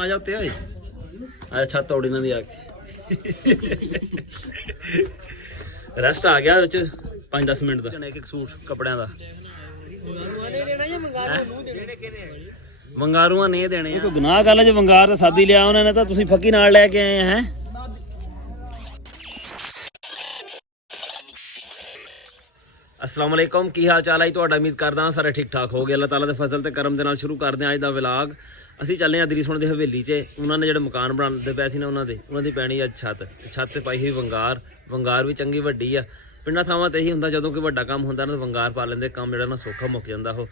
आ जा उत्ते आए आया छत तोड़ इन्हां दी आके रेस्ट आ गया विच 5-10 मिनट दा एक सूट कपड़ियां दा वंगारूआं नहीं देने कोई गुनाह गल है जे वंगार तो सादी लिया उन्होंने तो तुसीं फक्की नाल लैके आए हैं। अस्सलाम वालेकुम की हाल चाल है तुहाडा उम्मीद करदा सारे ठीक ठाक हो गए अल्लाह ताला दे फजल ते करम दे नाल शुरू करदे अज दा व्लॉग। ਅਸੀਂ ਚੱਲੇ ਆ ਦਰੀ ਸੁਣ ਦੀ ਹਵੇਲੀ 'ਚ ਉਹਨਾਂ ਨੇ ਜਿਹੜੇ ਮਕਾਨ ਬਣਾਉਂਦੇ ਪਏ ਸੀ ਨਾ ਉਹਨਾਂ ਦੀ ਪੈਣੀ ਅੱਜ ਛੱਤ ਤੇ ਪਾਈ ਹੋਈ ਵੰਗਾਰ ਵੀ ਚੰਗੀ ਵੱਡੀ ਆ। ਪਿੰਡਾਂ ਥਾਵਾਂ ਤੇ ਇਹੀ ਹੁੰਦਾ ਜਦੋਂ ਕੋਈ ਵੱਡਾ ਕੰਮ ਹੁੰਦਾ ਨਾ ਵੰਗਾਰ ਪਾ ਲੈਂਦੇ ਕੰਮ ਜਿਹੜਾ ਨਾ ਸੌਖਾ ਮੁੱਕ ਜਾਂਦਾ। ਉਹ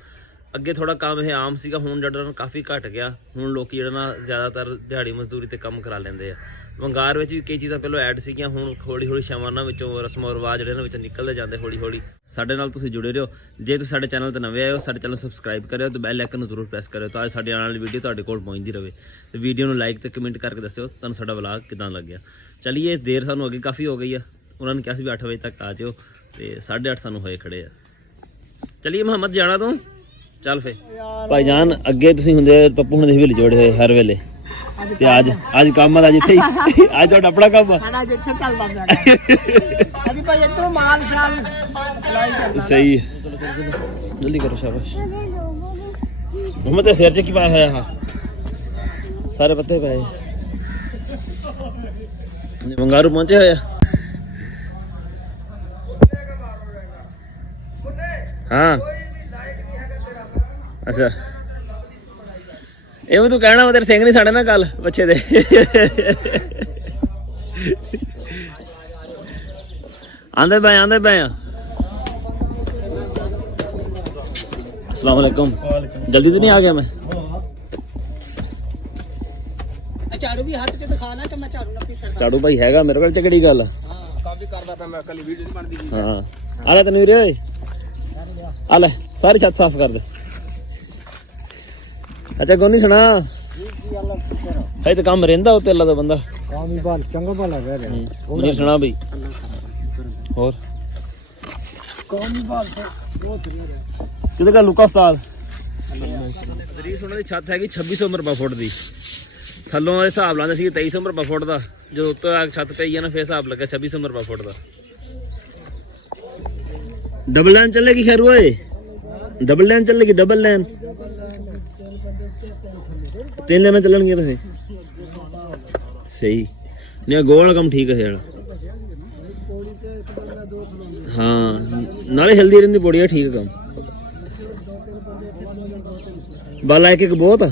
ਅੱਗੇ ਥੋੜਾ ਕੰਮ ਇਹ ਆਮ ਸੀਗਾ ਹੁਣ ਜਿਹੜਾ ਕਾਫੀ ਘਟ ਗਿਆ। ਹੁਣ ਲੋਕੀ ਜਿਹੜਾ ਨਾ ਜ਼ਿਆਦਾਤਰ ਦਿਹਾੜੀ ਮਜ਼ਦੂਰੀ ਤੇ ਕੰਮ ਕਰਾ ਲੈਂਦੇ ਆ। ਵੰਗਾਰ ਵਿੱਚ ਵੀ ਕਈ ਚੀਜ਼ਾਂ ਪਹਿਲਾਂ ਐਡ ਸੀਗੀਆਂ ਹੁਣ ਹੌਲੀ ਸ਼ਵਾਨਾਂ ਵਿੱਚੋਂ ਰਸਮੋ ਰਿਵਾਜ ਜਿਹੜੇ ਵਿੱਚ ਨਿਕਲਦੇ ਜਾਂਦੇ ਹੌਲੀ। ਸਾਡੇ ਨਾਲ ਤੁਸੀਂ ਜੁੜੇ ਰਹੋ। ਜੇ ਤੁਸੀਂ ਸਾਡੇ ਚੈਨਲ ਤੇ ਨਵੇਂ ਆਏ ਹੋ ਸਾਡੇ ਚੈਨਲ ਸਬਸਕ੍ਰਾਈਬ ਕਰਿਓ ਤੇ ਬੈਲ ਆਈਕਨ ਨੂੰ ਜ਼ਰੂਰ ਪ੍ਰੈਸ ਕਰਿਓ ਤਾਂ ਸਾਡੇ ਆਉਣ ਵਾਲੀ ਵੀਡੀਓ ਤੁਹਾਡੇ ਕੋਲ ਪਹੁੰਚਦੀ ਰਹੇ। ਤੇ ਵੀਡੀਓ ਨੂੰ ਲਾਈਕ ਤੇ ਕਮੈਂਟ ਕਰਕੇ ਦੱਸਿਓ ਤੁਹਾਨੂੰ ਸਾਡਾ ਵਲੌਗ ਕਿਦਾਂ ਲੱਗਿਆ। ਚਲਿਏ ਦੇਰ ਸਾਨੂੰ ਅੱਗੇ ਕਾਫੀ ਹੋ ਗਈ ਆ। ਉਹਨਾਂ ਨੇ ਕਿਹਾ ਸੀ ਵੀ 8 ਵਜੇ ਤੱਕ ਆ ਜਾਓ ਤੇ 8:30 ਸਾਨੂੰ ਹੋਏ ਖੜੇ ਆ। ਚਲਿਏ ਮੁਹੰਮਦ ਜਾਣਾ ਤੂੰ ਚੱਲ ਫੇ ਭਾਈ ਜਾਨ ਅੱਗੇ ਤੁਸੀਂ ਹੁੰਦੇ ਪੱਪੂ ਹੁਣ ਦੇ ਹਵੇਲੀ ਜੋੜੇ ਹੋਏ ਹਰ ਵੇਲੇ ਤੇ ਅੱਜ ਕੰਮ ਆ ਜਿੱਥੇ ਅੱਜ ਤੁਹਾਡਾ ਆਪਣਾ ਕੰਮ ਆ ਸਾਡਾ ਜਿੱਥੇ ਚੱਲਦਾ ਪਿਆ ਅੱਜ ਭਾਈ ਇੱਧਰੋਂ ਮਾਲ ਸ਼ਾਲ ਲਾਈ ਕਰਦਾ ਸਹੀ ਹੈ। ਜਲਦੀ ਕਰੋ ਸ਼ਾਬਾਸ਼। ਮੁਹੰਮਦ ਦੇ ਸਿਰ 'ਚ ਕੀ ਪਾਇਆ ਹੋਇਆ ਸਾਰੇ ਪੱਤੇ ਪਏ ਵੰਗਾਰੂ ਪਹੁੰਚੇ ਹੋਏ ਆ। ਹਾਂ ਅੱਛਾ ਇਹ ਵੀ ਤੂੰ ਕਹਿਣਾ ਤੇਰੇ ਸਿੰਘ ਨਹੀਂ ਸਾਡੇ ਨਾਲ ਕੱਲ ਬੱਚੇ ਦੇ ਆਂਦੇ ਪਏ अस्सलाम वालेकुम जल्दी तो नहीं आ गया मैं झाड़ू भाई हैगा मेरे को किहड़ी गल हाँ आले तनवीर ओए आले सारी छत साफ कर दे। अच्छा गोनी सुना है तो काम रहिंदा उत्ते अल्लाह दा बंदा काम ही बाल चंगा भला रह रहा नहीं सुना भाई और काम ही बाल बहुत रह रहा किधर का लुका उस्ताद दरी सुना दी छत हैगी 2600 मरबा फुट दी थल्लों वाले हिसाब लांदे सी 2300 मरबा फुट दा जो उत्ते आ छत पई है ना फिर हिसाब लगा 2600 मरबा फुट दा। डबल लाइन चलेगी खैर ओए डबल लाइन चलेगी डबल लाइन 3 लेना चलणगे तो सही नहीं गो वाला काम ठीक है यार हाँ नाले हेल्दी रहती पौड़ी ठीक है काम बाला एक बहुत है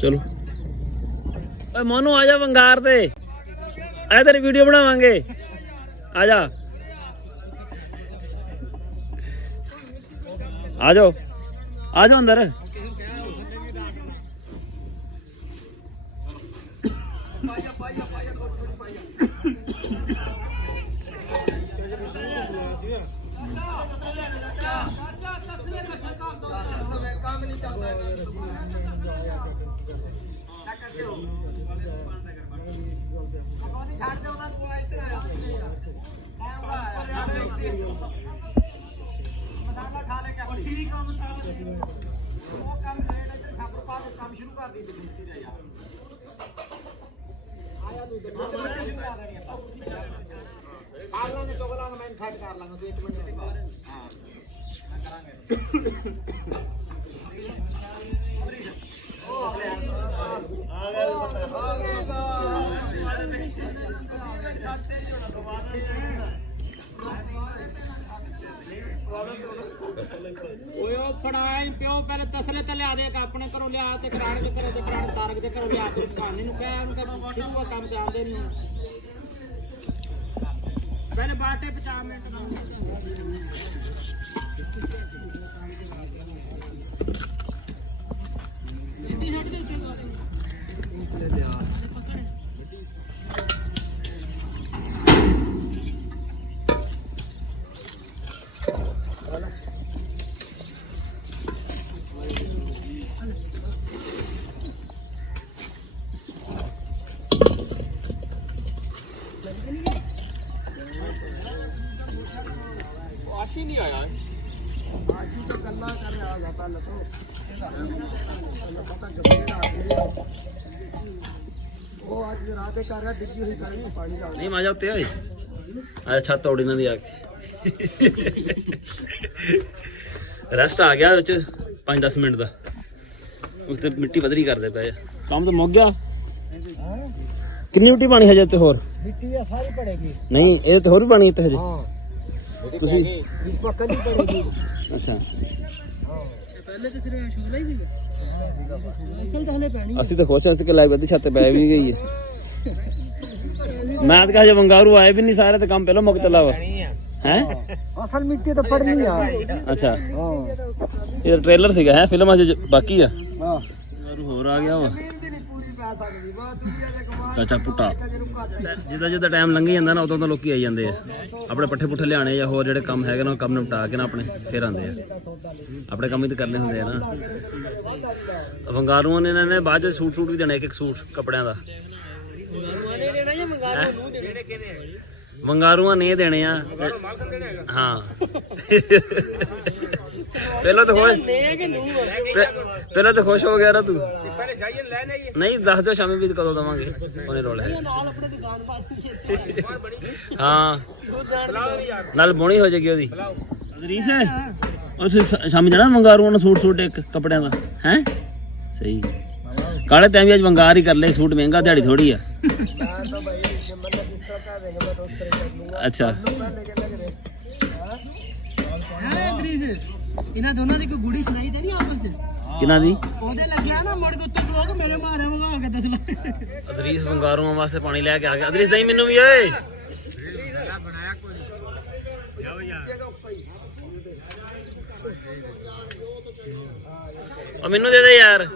चलो मोनू आजा वंगार ते आ तेरी वीडियो बनावांगे आजा आ जाओ अंदर प्यो पहले तसले ते लिया दे अपने घरों लिया ते कराड़ दे घरों तारक दे घरों लिया खाने नु कह शुरू का काम ते आंदे नहीं पहले बाटे 50 मिनट ਨਹੀਂ ਮਾਜਾ ਉੱਤੇ ਆਏ ਆ ਛੱਤ ਤੋੜ ਇਹਨਾਂ ਦੀ ਆ ਕੇ ਰੈਸਟ ਆ ਗਿਆ ਵਿੱਚ 5-10 ਮਿੰਟ ਦਾ ਉਸ ਤੇ ਮਿੱਟੀ ਬਦਲੀ ਕਰਦੇ ਪਏ ਕੰਮ ਤਾਂ ਮੁੱਕ ਗਿਆ ਕਿੰਨੀ ਮਿੱਟੀ ਪਾਣੀ ਹਜੇ ਤੇ ਹੋਰ ਮਿੱਟੀ ਆ ਸਾਰੀ ਪੜੇਗੀ ਨਹੀਂ ਇਹ ਤੇ ਹੋਰ ਵੀ ਪਾਣੀ ਇੱਥੇ ਹਜੇ ਹਾਂ ਤੁਸੀਂ ਇਸ ਪੱਕਾ ਨਹੀਂ ਪੜੇਗੀ ਅੱਛਾ ਪਹਿਲੇ ਤੇ ਤੇਰੇ ਸ਼ੂਜ਼ ਹੀ ਸੀਗਾ ਅਸਲ ਤਾਂ ਹਲੇ ਪੈਣੀ ਅਸੀਂ ਤਾਂ ਖੁਸ਼ ਹਾਂ ਕਿ ਲਾਈਵ ਅੱਧੀ ਛੱਤ ਪੈ ਵੀ ਗਈ ਹੈ ਮੈਂ ਤਾਂ ਹਜੇ ਵੰਗਾਰੂ ਆਏ ਵੀ ਨਹੀਂ ਸਾਰੇ ਤੇ ਕੰਮ ਪਹਿਲਾਂ ਮੁੱਕ ਚੱਲਾ ਵਾ ਹੈ ਅਸਲ ਮਿੱਟੀ ਤਾਂ ਪੜਨੀ ਆ ਅੱਛਾ ਹਾਂ ਇਹ ਟ੍ਰੇਲਰ ਸੀਗਾ ਹੈ ਫਿਲਮ ਅਜੇ ਬਾਕੀ ਆ ਹਾਂ ਹੋਰ ਆ ਗਿਆ ਵਾ ਚਾਚਾ ਪੁੱਟਾ ਜਿੱਦਾਂ ਜਿੱਦਾਂ ਟਾਈਮ ਲੰਘੀ ਜਾਂਦਾ ਨਾ ਉਦੋਂ ਤਾਂ ਲੋਕੀ ਆਈ ਜਾਂਦੇ ਆ ਆਪਣੇ ਪੱਠੇ ਪੁੱਠੇ ਲਿਆਣੇ ਜਾਂ ਹੋਰ ਜਿਹੜੇ ਕੰਮ ਹੈਗੇ ਨਾ ਉਹ ਕੰਮ ਨਿਪਟਾ ਕੇ ਨਾ ਆਪਣੇ ਫੇਰ ਆਉਂਦੇ ਆ ਆਪਣੇ ਕੰਮ ਹੀ ਤਾਂ ਕਰਨੇ ਹੁੰਦੇ ਆ ਨਾ ਵੰਗਾਰੂਆਂ ਨੇ ਇਹਨਾਂ ਨੇ ਬਾਅਦ ਚ ਸੂਟ ਵੀ ਦੇਣਾ ਇੱਕ ਸੂਟ ਕੱਪੜਿਆਂ ਦਾ ਵੰਗਾਰੂਆਂ ਨੇ ਦੇਣੇ ਆ ਹਾਂ ਪਹਿਲਾਂ ਤਾਂ ਖੁਸ਼ ਪਹਿਲਾਂ ਤਾਂ ਖੁਸ਼ ਹੋ ਗਿਆ ਨਾ ਤੂੰ ਨਹੀਂ ਦੱਸ ਦਿਓ ਸ਼ਾਮੀ ਵੀ ਕਦੋਂ ਦਵਾਂਗੇ ਉਹਨੇ ਰੋਲ ਹੈ ਹਾਂ ਨਾਲ ਬੋਣੀ ਹੋ ਜਾਏਗੀ ਉਹਦੀ ਅਦਰੀਸ ਹੈ ਉਸ ਸ਼ਾਮੀ ਜਾਣਾ ਵੰਗਾਰੂਆਂ ਨੂੰ ਸੂਟ ਇੱਕ ਕੱਪੜਿਆਂ ਦਾ ਹੈ ਸਹੀ ਕਾਲੇ ਤੈਂ ਵੀ ਅੱਜ ਵੰਗਾਰ ਹੀ ਕਰ ਲੈ ਸੂਟ ਮਹਿੰਗਾ ਦਿਹਾੜੀ ਥੋੜੀ ਆ ਅੱਛਾ ਇਹਨਾਂ ਦੋਨਾਂ ਦੀ ਕੋਈ ਗੁੜੀ ਸੁਣਾਈ ਤੇ ਨਹੀਂ ਆਪਸ ਚ ਕਿਹਨਾਂ ਦੀ ਉਹਦੇ ਲੱਗਿਆ ਨਾ ਮੁੜ ਕੇ ਉੱਤੇ ਲੋਕ ਮੇਰੇ ਮਾਰੇ ਮੰਗਾ ਕੇ ਦੱਸ ਲੈ ਅਦਰੀਸ ਵੰਗਾਰੂਆਂ ਵਾਸਤੇ ਪਾਣੀ ਲੈ ਕੇ ਆ ਗਿਆ ਅਦਰੀਸ ਦਈ ਮੈਨੂੰ ਵੀ ਓਏ ਉਹ ਮੈਨੂੰ ਦੇ ਦੇ ਯਾਰ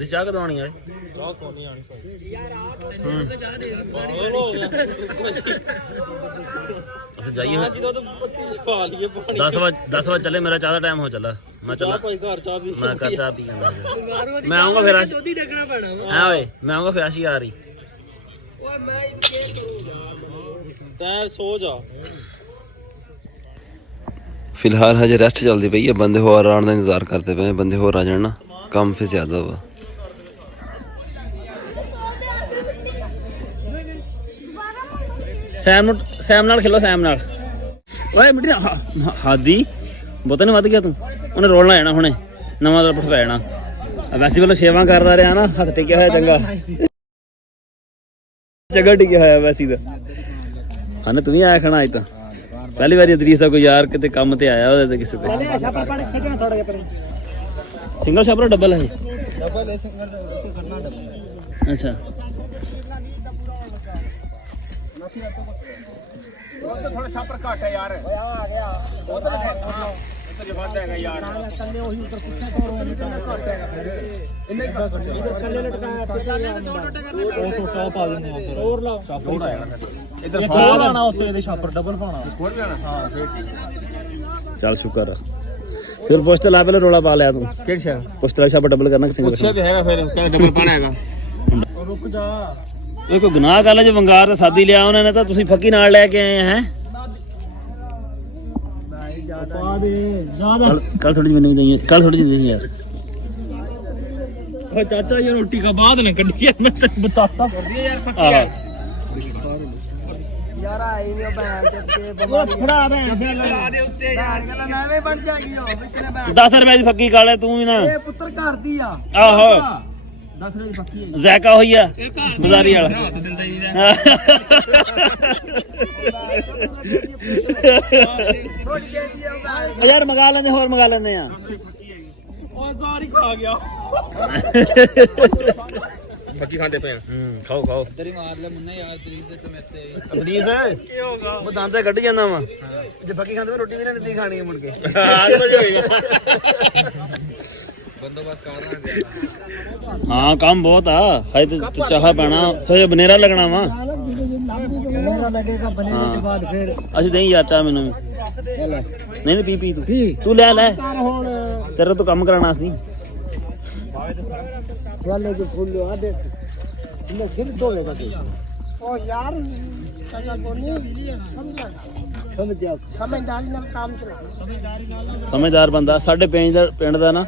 ਇਸ ਚਾਹ ਕਦੋਂ ਆਣੀ ਹੈ ਚਾਹ ਕੌਣ ਨਹੀਂ ਆਣੀ ਯਾਰ ਆਪ ਮੈਨੂੰ ਤਾਂ ਚਾਹ ਦੇ ਜਾਈਏ ਜਦੋਂ ਤੋਂ ਪੱਤੀ ਖਾ ਲਈਏ ਪਾਣੀ 10 ਵਜੇ ਚੱਲੇ ਮੇਰਾ ਚਾਹ ਦਾ ਟਾਈਮ ਹੋ ਚੱਲਾ ਮੈਂ ਚੱਲਾ ਭਾਈ ਘਰ ਚਾਹ ਪੀ ਮੈਂ ਘਰ ਚਾਹ ਪੀ ਜਾਂਦਾ ਮੈਂ ਆਉਂਗਾ ਫਿਰ ਸੋਧੀ ਡੱਕਣਾ ਪੈਣਾ ਹਾਂ ਓਏ ਮੈਂ ਆਉਂਗਾ ਫਿਰ ਆਸ਼ੀ ਆ ਰਹੀ ਓਏ ਮੈਂ ਇਹ ਕੀ ਕਰੂੰਗਾ ਤੈਂ ਸੋ ਜਾ ਫਿਲਹਾਲ ਹਜੇ ਰੈਸਟ ਚੱਲਦੀ ਪਈ ਹੈ ਬੰਦੇ ਹੋਰ ਆਉਣ ਦਾ ਇੰਤਜ਼ਾਰ ਕਰਦੇ ਪਏ ਬੰਦੇ ਹੋਰ ਆ ਜਾਣ ਨਾ ਕੰਮ ਫਿਰ ਜ਼ਿਆਦਾ ਵਾ ਸੈਮ ਨਾਲ ਖੇਲੋ ਸੈਮ ਨਾਲ ਓਏ ਮਿੱਟੀ ਹਾਦੀ ਬਹੁਤਾ ਨਹੀਂ ਵੱਧ ਗਿਆ ਤੂੰ ਉਹਨੇ ਰੋਲਣਾ ਜਾਣਾ ਹੁਣੇ ਨਵਾਂ ਦਾ ਪਠ ਪੈ ਜਾਣਾ ਵੈਸੇ ਵੱਲੋਂ ਸੇਵਾ ਕਰਦਾ ਰਿਹਾ ਨਾ ਹੱਥ ਟਿਕਿਆ ਹੋਇਆ ਚੰਗਾ ਚੰਗਾ ਟਿਕਿਆ ਹੋਇਆ ਵੈਸੇ ਦਾ ਹਾਂ ਤੂੰ ਵੀ ਆਇਆ ਖਾਣਾ ਅੱਜ ਤਾਂ ਪਹਿਲੀ ਵਾਰੀ ਅਦਰੀਸ ਦਾ ਕੋਈ ਯਾਰ ਕਿਤੇ ਕੰਮ ਤੇ ਆਇਆ ਉਹਦੇ ਤੇ ਕਿਸੇ ਤੇ ਸਿੰਗਲ ਸ਼ਾਪਰ ਡਬਲ ਹੈ ਡਬਲ ਹੈ ਸਿੰਗਲ ਕਰਨਾ ਡਬਲ ਅੱਛਾ ਉਹ ਤਾਂ ਥੋੜਾ ਸ਼ਾਪਰ ਘੱਟ ਹੈ ਯਾਰ ਓਏ ਆ ਗਿਆ ਉਹ ਤਾਂ ਇੱਧਰ ਵੱਧ ਹੈਗਾ ਯਾਰ ਕੱਲੇ ਉਹੀ ਉੱਤਰ ਪੁੱਛਿਆ ਤੋੜ ਘੱਟ ਹੈਗਾ ਇੰਨੇ ਕੱਲੇ ਲਟਕਾਇਆ ਕੱਲੇ ਦੋ ਟੋਟੇ ਕਰਨੇ ਉਹ ਟੋਟਾ ਪਾ ਦਿੰਦੇ ਆ ਹੋਰ ਲਾ ਸ਼ਾਪਰ ਆਇਆ ਇੱਧਰ ਫਾੜ ਲਾਣਾ ਉੱਤੇ ਇਹਦੇ ਸ਼ਾਪਰ ਡਬਲ ਪਾਣਾ ਖੋਲ ਜਾਣਾ ਹਾਂ ਫੇਰ ਠੀਕ ਚੱਲ ਸ਼ੁਕਰ ਫਿਰ ਪੋਸਟਰ ਲਾ ਪਹਿਲੇ ਰੋਲਾ ਪਾ ਲਿਆ ਤੂੰ ਕਿਹੜੀ ਸ਼ਾ ਪੋਸਟਰ ਸ਼ਾਪਰ ਡਬਲ ਕਰਨਾ ਕਿ ਸਿੰਗਲ ਪੁੱਛਿਆ ਤੇ ਹੈਗਾ ਫਿਰ ਕਿਹ ਡਬਲ ਪਾਣਾ ਹੈਗਾ ਰੁਕ ਜਾ ਇਹ ਕੋਈ ਗੁਨਾਹ ਗੱਲ ਹੈ ਜੇ ਵੰਗਾਰ ਤਾਂ ਸਾਦੀ ਲਿਆ ਉਹਨਾਂ ਨੇ ਤਾਂ ਤੁਸੀਂ ਫੱਕੀ ਨਾਲ ਲੈ ਕੇ ਆਏ ਹੈ ਕੱਲ ਥੋੜੀ ਮੈਨੂੰ ਦਈਏ ਕੱਲ ਥੋੜੀ ਜਿਹੀ ਯਾਰ ਓ ਚਾਚਾ ਇਹ ਰੋਟੀ ਕਾ ਬਾਅਦ ਨਾ ਕੱਢੀ ਮੈਂ ਤੈਨੂੰ ਬਤਾਤਾ ਯਾਰ ਫੱਕੀ ਯਾਰ ਆਈ ਨਹੀਂ ਭੈਣ ਤੇ ਬਿਮਾਰੀ ਫੜਾ ਭੈਣ ਲਾ ਦੇ ਉੱਤੇ ਯਾਰ ਕਹਿੰਦਾ ਨਵੇਂ ਬਣ ਜਾਗੀ ਉਹ ਵਿਚਨੇ ਭੈਣ 10 ਰੁਪਏ ਦੀ ਫੱਕੀ ਖਾ ਲੈ ਤੂੰ ਵੀ ਨਾ ਇਹ ਪੁੱਤਰ ਘਰ ਦੀ ਆ ਆਹੋ 10 ਰੁਪਏ ਦੀ ਫੱਕੀ ਹੈ ਜ਼ੈਕਾ ਹੋਈ ਆ ਬਾਜ਼ਾਰੀ ਵਾਲਾ ਦਿੰਦਾ ਹੀ ਯਾਰ ਮੰਗਾ ਲੈਂਦੇ ਹੋਰ ਮੰਗਾ ਲੈਂਦੇ ਆ ਉਹ ਸਾਰੀ ਖਾ ਗਿਆ ਬੱਚੀ ਖਾਂਦੇ ਪਏ ਖਾਓ ਖਾਓ ਤੇਰੀ ਮਾਰ ਲੈ ਮੁੰਨੇ ਯਾਰ ਤਰੀਕ ਦੇ ਤੇ ਮੈਤੇ ਅਬਦੀਸ ਕੀ ਹੋਗਾ ਉਹ ਦੰਦਾਂ ਕੱਢ ਜਾਂਦਾ ਵਾ ਜੇ ਬੱਕੀ ਖਾਂਦੇ ਰੋਟੀ ਵੀ ਨਾ ਦਿੱਤੀ ਖਾਣੀ ਮੁੜ ਕੇ ਬੰਦੋਬਸਤ ਕਰ ਰਹੇ ਹਾਂ ਕੰਮ ਬਹੁਤ ਆ ਹਜੇ ਤੇ ਚਾਹ ਪੈਣਾ ਹਜੇ ਬਨੇਰਾ ਲੱਗਣਾ ਵਾ ਬਨੇਰਾ ਲੱਗੇਗਾ ਬਨੇਰੇ ਦੇ ਬਾਅਦ ਫਿਰ ਅਸੀਂ ਦੇਈ ਯਾਰ ਚਾਹ ਮੈਨੂੰ ਨਹੀਂ ਪੀ ਪੀ ਤੂੰ ਲੈ ਲੈ ਤੇਰਾ ਤੂੰ ਕੰਮ ਕਰਾਣਾ ਸੀ ਵਾਲੇ ਕੇ ਫੁੱਲ ਆ ਦੇ ਇਹਨੇ ਸਿਰ ਧੋਵੇਗਾ ओ यार चाचा बोलनी समझ समझदारी ਨਾਲ काम चला ਸਮਝਦਾਰ ਬੰਦਾ ਸਾਡੇ ਪਿੰਡ ਦਾ ਨਾ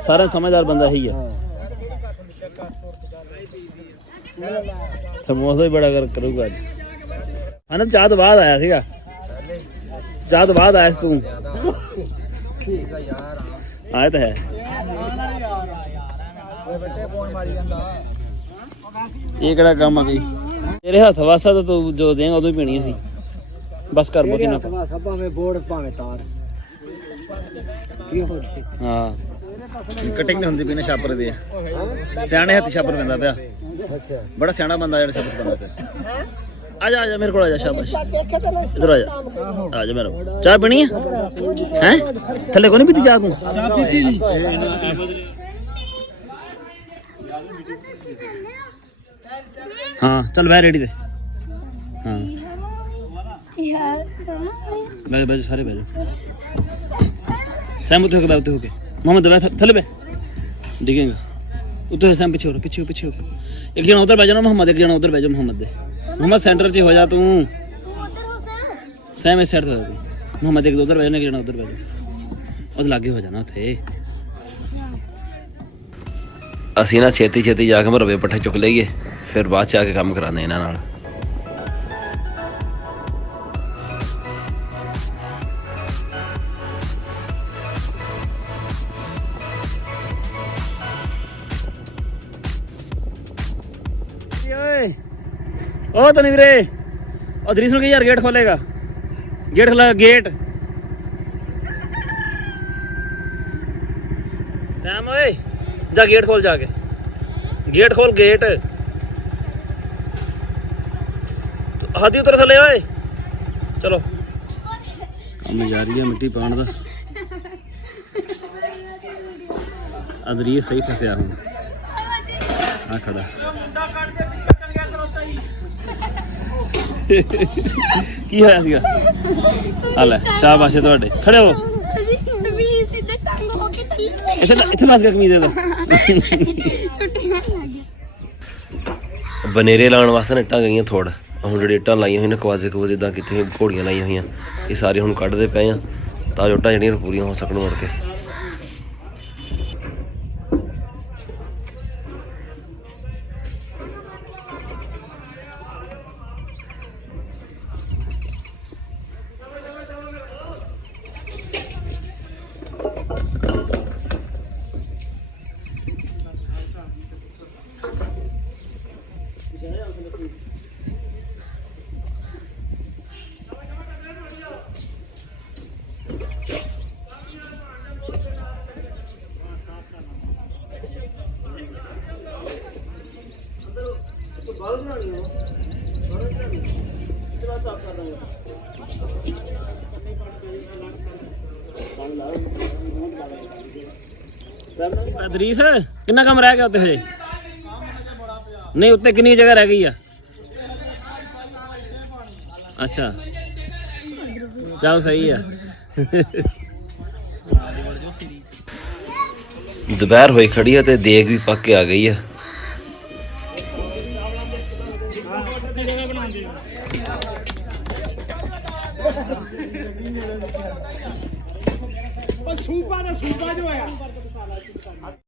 ਸਾਰਾ ਸਮਝਦਾਰ ਬੰਦਾ ਹੀ ਆ ਸਮੋਸਾ ਹੀ ਬੜਾ ਕਰੂਗਾ ਅੱਜ ਅਨੰਦ ਚਾਹ ਤੋਂ ਬਾਅਦ ਆਇਆ ਸੀਗਾ ਚਾਹ ਤੋਂ ਬਾਅਦ ਆਇਆ ਸੀ ਤੂੰ ਠੀਕ ਆ ਯਾਰ ਆਇਆ ਤਾਂ ਹੈ ਇਹ ਕਿਹੜਾ ਕੰਮ ਆ ਗਈ ਤੇਰੇ ਹੱਥ ਵਾਸਾ ਤਾਂ ਤੂੰ ਜੋ ਦੇਂਗਾ ਉਦੋਂ ਹੀ ਪੀਣੀ ਸੀ ਬਸ ਕਰ ਬੋਤੀ ਨਾ ਭਾਵੇਂ ਬੋਰਡ ਭਾਵੇਂ ਤਾਰ ਹਾਂ ਕਟਿੰਗ ਨਹੀਂ ਹੁੰਦੀ ਪੀਨੇ ਛਾਪਰ ਦੇ ਸਿਆਣੇ ਹੱਥ ਛਾਪਰ ਪੈਂਦਾ ਪਿਆ ਅੱਛਾ ਬੜਾ ਸਿਆਣਾ ਬੰਦਾ ਜਿਹੜਾ ਛਾਪਰ ਪੈਂਦਾ ਪਿਆ ਆ ਜਾ ਮੇਰੇ ਕੋਲ ਆ ਜਾ ਸ਼ਾਬਾਸ਼ ਇਧਰ ਆ ਜਾ ਮੇਰਾ ਚਾਹ ਪੀਣੀ ਹੈ ਥੱਲੇ ਕੋਈ ਨਹੀਂ ਪੀਤੀ ਚਾਹ ਤੂੰ ਚਾਹ ਪੀਤੀ ਨਹੀਂ ਹਾਂ ਚੱਲ ਬੈ ਰੈਡੀ ਤੇ ਹਾਂ ਬੈ ਸਾਰੇ ਬੈ ਜਾ ਸਹਿਮਤ ਹੋ ਕੇ मोहम्मद दबा थले पे दिखेगा उधर सैम पीछे हो एक जना उधर बैठो ना मोहम्मद एक जना उधर बैठो मोहम्मद मोहम्मद सेंटर से हो जा तू सैम इस साइड से मोहम्मद एक उधर बैठो एक जना उधर बैठो उधर लागे हो जाना थे ਅਸੀਂ ਨਾ ਛੇਤੀ ਜਾ ਕੇ ਮਰਵੇ ਪੱਠੇ ਚੁੱਕ ਲਈਏ ਫਿਰ ਬਾਅਦ ਚ ਆ ਕੇ ਕੰਮ ਕਰਾਉਂਦੇ ਇਹਨਾਂ ਨਾਲ ओ तो नहीं वीरे और दरीस के यार गेट खोलेगा गेट खोला गेट सैम ओए जा गेट खोल जाके गेट खोल गेट हाथी उतर थले ओए चलो काम जा रही है मिट्टी पाउण दा अदरीस सही फसया हूं आ खड़ा ਕੀ ਹੋਇਆ ਸੀਗਾ ਆ ਲੈ ਸ਼ਾਬਾਸ਼ ਤੁਹਾਡੇ ਖੜੇ ਹੋ ਇੱਥੇ ਫਸ ਗਿਆ ਕਮੀਜ਼ ਦਾ ਬਨੇਰੇ ਲਾਉਣ ਵਾਸਤੇ ਇੱਟਾਂ ਗਈਆਂ ਥੋੜ ਹੁਣ ਜਿਹੜੀ ਇੱਟਾਂ ਲਾਈਆਂ ਹੋਈਆਂ ਨੇ ਕਵਾਜ਼ੇ ਇਦਾਂ ਕਿੱਥੇ ਘੋੜੀਆਂ ਲਾਈਆਂ ਹੋਈਆਂ ਇਹ ਸਾਰੇ ਹੁਣ ਕੱਢਦੇ ਪਏ ਆ ਤਾਂ ਜੋ ਇੱਟਾਂ ਜਿਹੜੀਆਂ ਪੂਰੀਆਂ ਹੋ ਸਕਣ ਮੁੜ ਕੇ दरीस कितना कम रह गया उत्ते हजे नहीं उत्ते कितनी जगह रह गई है अच्छा चल सही है दोपहर हुई खड़ी है ते देग भी पक के आ गई है सूपा जो है